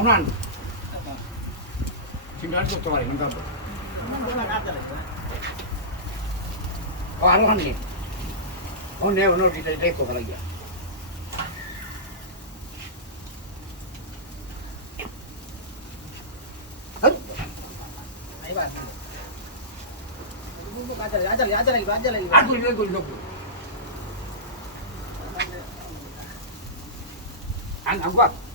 ওনান চিন্তা করতে পারি না ও আরও হানি ও নে ওনো দিতে দিতে কথা লাগিয়া আর কই রে কই লোক আন আগবা ইনো কুলান না হারা হারা কেন তো কিনা গেল আল্লাহ তোমার লগে দেখি কাম করতে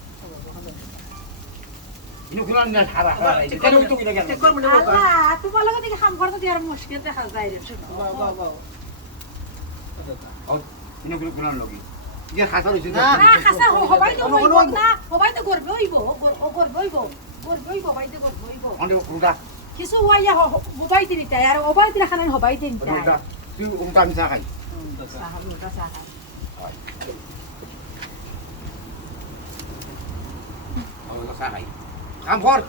কিছু হইয়া হবাই দিন আর হবাই দিন খানান হবাই দিন তাই। উল্টা মিশা খাই। সাহাব লোটা সাহাব ও খাই। কাম কর।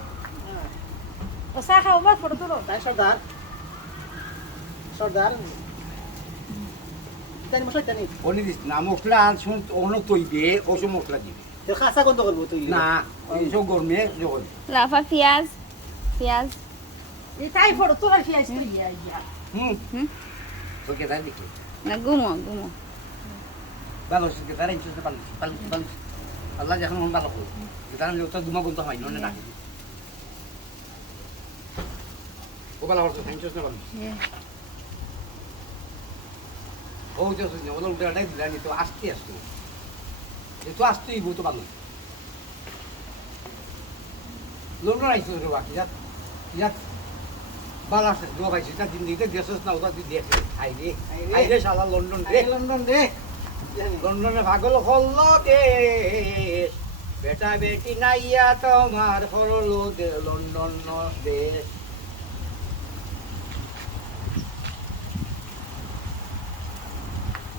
ও সা খাও বা ফটো তুলো। সর্দার। সর্দার। জানি মশাই জানি অনি দিস না মশলা শুন অন তৈবে ও সব মশলা দিবি। তো খাসা গন্ধ করব তুই না ওই সব গরমে জগল রাফা পেঁয়াজ পেঁয়াজ। এই তাই ফটো তোলার ফিয়াইছ তুই ইয়া হুম। হুম। তাই দেখি? না গুমো গুমো। ভালো সে তারা পাল পাল পাল আল্লাহ যখন মন ভালো করো তারা লোকটা দুমা গুনতে হয় না না ও ভালো হচ্ছে ইনস্ট না ভালো ও যে ওদের উল্টা ডাই দিলানি তো আসতে আসতো যে তো আসতেই বউ তো ভালো রে বাকি ভালো আছে দোয়া পাইছি তা দিন দিতে না ওটা আই রে আই রে। শালা লন্ডন রে। লন্ডন রে। লন্ডনে পাগল হল দেশ বেটা বেটি নাইয়া তোমার হরলো দে লন্ডন দেশ